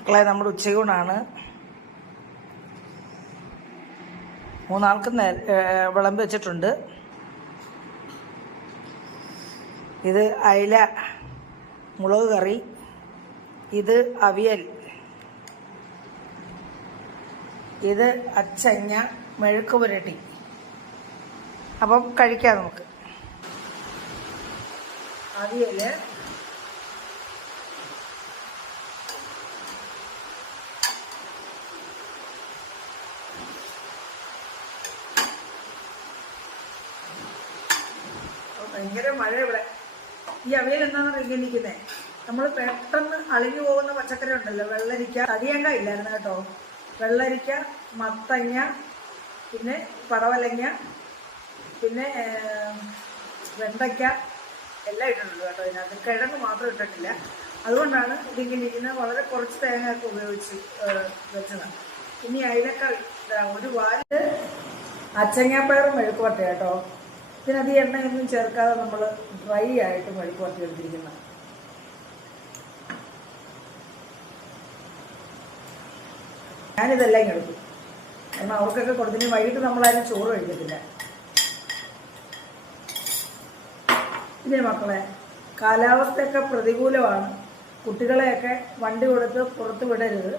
മക്കളെ നമ്മുടെ ഉച്ചയൂണാണ്. മൂന്നാൾക്ക് വിളമ്പി വെച്ചിട്ടുണ്ട്. ഇത് അയില മുളക് കറി ഇത് അവിയൽ ഇത് അച്ചഞ്ഞ മെഴുക്ക് പുരട്ടി. അപ്പം കഴിക്കാം നമുക്ക്. അവിയൽ ഭയങ്കര മഴ ഇവിടെ. ഈ അവയിൽ എന്താണ് ഇങ്ങനെ നമ്മൾ പെട്ടെന്ന് അളിഞ്ഞു പോകുന്ന പച്ചക്കറി ഉണ്ടല്ലോ വെള്ളരിക്ക. തടിയങ്ക ഇല്ലായിരുന്നു കേട്ടോ. വെള്ളരിക്ക മത്തങ്ങ പിന്നെ പടവലങ്ങ പിന്നെ വെണ്ടയ്ക്ക എല്ലാം ഇട്ടിട്ടുള്ളൂ കേട്ടോ ഇതിനകത്ത്. കിഴങ്ങ് മാത്രം ഇട്ടിട്ടില്ല. അതുകൊണ്ടാണ് ഇതിങ്ങനെ വളരെ കുറച്ച് തേങ്ങയൊക്കെ ഉപയോഗിച്ച് വെച്ചത്. ഇനി അയിലക്കറി ഒരു വാൽ അച്ചങ്ങാപ്പയറും മെഴുക്കുവട്ട കേട്ടോ. ഇതിനത് എണ്ണയൊന്നും ചേർക്കാതെ നമ്മൾ ഡ്രൈ ആയിട്ട് മെഴുക്കുവട്ട എടുത്തിരിക്കുന്നത് ഞാനിതെല്ലാം എടുക്കും. കാരണം അവർക്കൊക്കെ കൊടുത്തിന് വൈകിട്ട് നമ്മളാരും ചോറ് കഴിക്കത്തില്ല. പിന്നെ മക്കളെ കാലാവസ്ഥയൊക്കെ പ്രതികൂലമാണ്. കുട്ടികളെയൊക്കെ വണ്ടി കൊടുത്ത് പുറത്ത് വിടരുത്.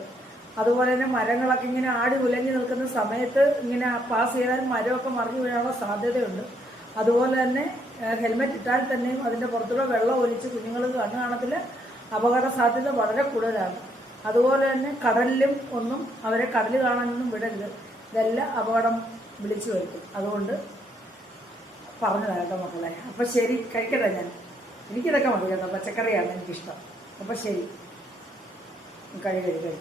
അതുപോലെ തന്നെ മരങ്ങളൊക്കെ ഇങ്ങനെ ആടി ഉലഞ്ഞു നിൽക്കുന്ന സമയത്ത് ഇങ്ങനെ പാസ് ചെയ്താൽ മരമൊക്കെ മറിഞ്ഞു വീഴാനുള്ള സാധ്യതയുണ്ട്. അതുപോലെ തന്നെ ഹെൽമെറ്റ് ഇട്ടാൽ തന്നെയും അതിന്റെ പുറത്തുള്ള വെള്ളം ഒലിച്ച് കുഞ്ഞുങ്ങൾ കണ്ണു കാണത്തിൽ അപകട സാധ്യത വളരെ കൂടുതലാണ്. അതുപോലെ തന്നെ കടലിലും ഒന്നും അവരെ കടൽ കാണാനൊന്നും വിടരുത്. ഇതെല്ലാം അപകടം വിളിച്ചു വരുത്തും. അതുകൊണ്ട് പറഞ്ഞതാണ് കേട്ടോ മക്കളെ. അപ്പം ശരി കഴിക്കട്ടെ ഞാൻ. എനിക്കിതൊക്കെ മതി കേട്ടോ. പച്ചക്കറിയാണ് എനിക്കിഷ്ടം. അപ്പം ശരി. കഴി കഴി കഴി